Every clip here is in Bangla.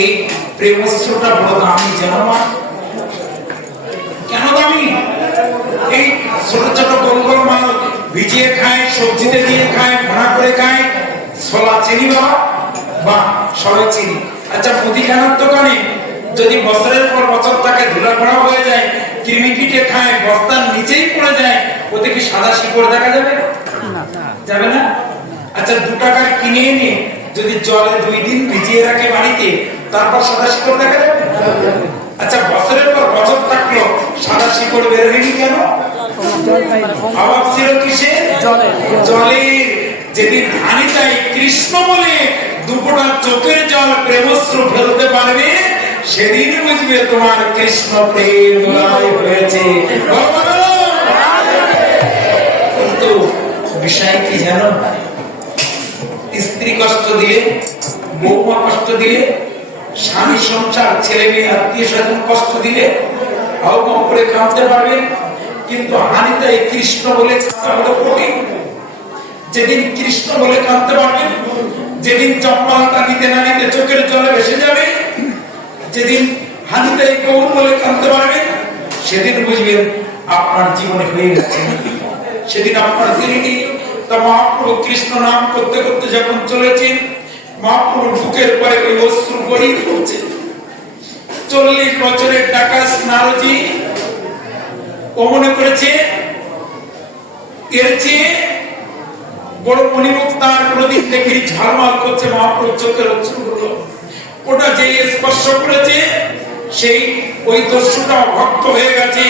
এই মা কেন এই ছোট ছোট গোল গোল ভিজিয়ে খায়, সবজিতে দিয়ে খায়, ভরা করে খায়। ছোলা চিনি বা চিনি। আচ্ছা মুদিখানার দোকানে যদি বছরের পর বছর তাকে ধুলা ভরা হয়ে যায়, কৃমি কিটে খায়, বস্তার নিচেই পড়ে যায়, ওতে কি সাদা শিকড় দেখা যাবে? যাবে না? আচ্ছা দু টাকার কিনে এনে যদি জলে দুই দিন ভিজিয়ে রাখে বাড়িতে তারপর সাদা শিকড় দেখা যাবে? আচ্ছা বছরের পর বছর থাকল সাদা শিকড় বের হয়নি কেন? অভাব ছিল কিসে? জলে। যেদিন হানিটাই কৃষ্ণ বলে দুপুরা চোখের জল প্রেমস্ত্র ফেলতে পারবে সেদিন বুঝবে তোমার কৃষ্ণ প্রেম হয়েছে। কিন্তু বিষয় কি জানো? কষ্ট দিয়ে, বৌমা কষ্ট দিয়ে, স্বামী সংসার, ছেলে মেয়ে আত্মীয় স্বজন কষ্ট দিলে আহ্বান করে কাঁদতে পারবেন কিন্তু হানিতাই কৃষ্ণ বলে কাঁদা হলো কঠিন। যেদিন কৃষ্ণ বলে কাঁদতে পারবেন যেদিন চম্পালটা নিতে না নিতে চোখের জলে ভেসে যাবে, যেদিন হানিতাই গৌর বলে কাঁদতে পারবেন সেদিন বুঝবেন আপনার জীবনে হয়ে গেছে। সেদিন আপনার তিনি তা মহাপ্রভু কৃষ্ণ নাম করতে করতে যখন চলেছেন মহাপ্রভুর বুকের পরে ওই অশ্রু গড়িয়ে পড়ছে। চল্লিশ বছরের টাকা নারজি ও মনে করেছে, এর চেয়ে বড় মণিমুখ তার কোনদিন দেখি ঝালমাল করছে মহাপ্রভু চোখের অশ্রুগুলো। ওটা যে স্পর্শ করেছে, সেই ওই দস্যুটা ভক্ত হয়ে গেছে।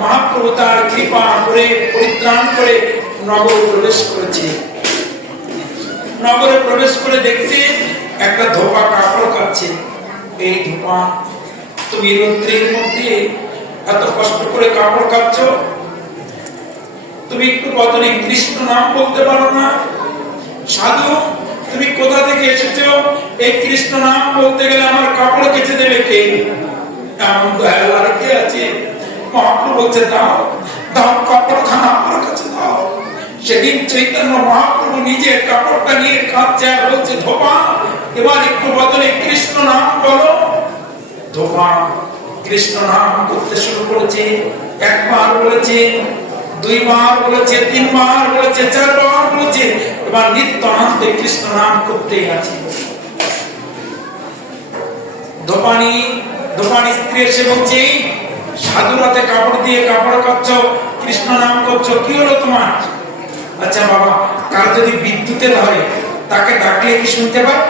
মহাপ্রভু তার কৃপা করে, পরিত্রাণ করে নগর প্রবেশ করেছে। নগরে প্রবেশ করে দেখছে একটা ধোপা কাপড় কাচ্ছে এই ধোপা, তুমি রৌদ্রের মধ্যে এত কষ্ট করে কাপড় কাচ্ছ তুমি একটু বদলে কৃষ্ণ নাম বলতে পারো না? সাধু, তুমি কোথা থেকে এসেছ? এই কৃষ্ণ নাম বলতে গেলে আমার কাপড় কেচে দেবে কে? এমন দয়াল কে আছে? মহাপ্রভু বলছে, দাও দাও কাপড়খানা আমার কাছে দাও সেদিন চৈতন্য মহাপ্রভু নিজে কাপড়টা নিয়ে কাঁদছে আর বলছে, ধোপা, এবার একটু বদলে কৃষ্ণ নাম বলো। ধোপা কৃষ্ণ নাম করতে শুরু করেছে, একবার বলেছে, দুইবার বলেছে, তিনবার বলেছে, চারবার বলেছে, এবার নিত্য কৃষ্ণ নাম করতেই আছে। স্ত্রী এসে বলছে সাধুরাতে কাপড় দিয়ে কাপড় করছ কৃষ্ণ নাম করছ, কি হলো তোমার? আচ্ছা বাবা কার যদি বিদ্যুতে ধরে তাকে ডাকলে কি শুনতে পায়?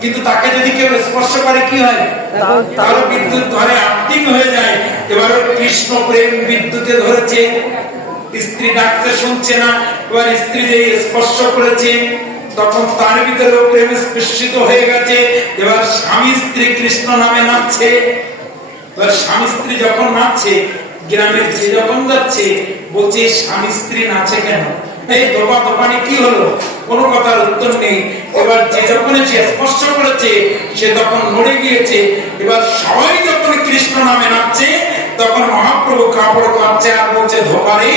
কিন্তু তাকে যদি কেউ স্পর্শ করে কি হয়? তার বিদ্যুৎ ধরে আত্মিং হয়ে যায়। এবার কৃষ্ণ প্রেম বিদ্যুতে ধরেছে। স্ত্রী ডাকতে শুনছে না। এবার স্ত্রী যে স্পর্শ করেছে তখন তার ভিতরে প্রেম স্পর্শিত হয়ে গেছে। এবার স্বামী স্ত্রী কৃষ্ণ নামে নাচছে। এবার স্বামী স্ত্রী যখন নাচছে গ্রামের যে যখন যাচ্ছে, বলছে, স্বামী স্ত্রী নাচে কেন? এই দপা দপানি কি হলো? কোনো কথার উত্তর নেই। এবার যে যখন সে স্পষ্ট করেছে, সে তখন নড়ে গিয়েছে। এবার সবাই যখন কৃষ্ণ নামে নাচছে, তখন মহাপ্রভু কাপড় কাঁপছে আর বলছে, ধোপারে,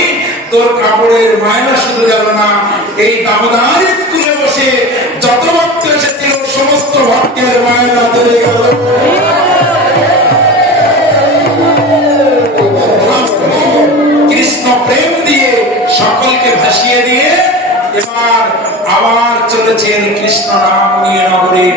তোর কাপড়ের মায়না শুধু গেল না। এই দামোদার স্কুলে বসে যত ভক্ত এসেছিল, সমস্ত ভক্তের মায়না ধরে গেল। এবার আবার চলেছেন কৃষ্ণ নাম নিয়ে নগরীর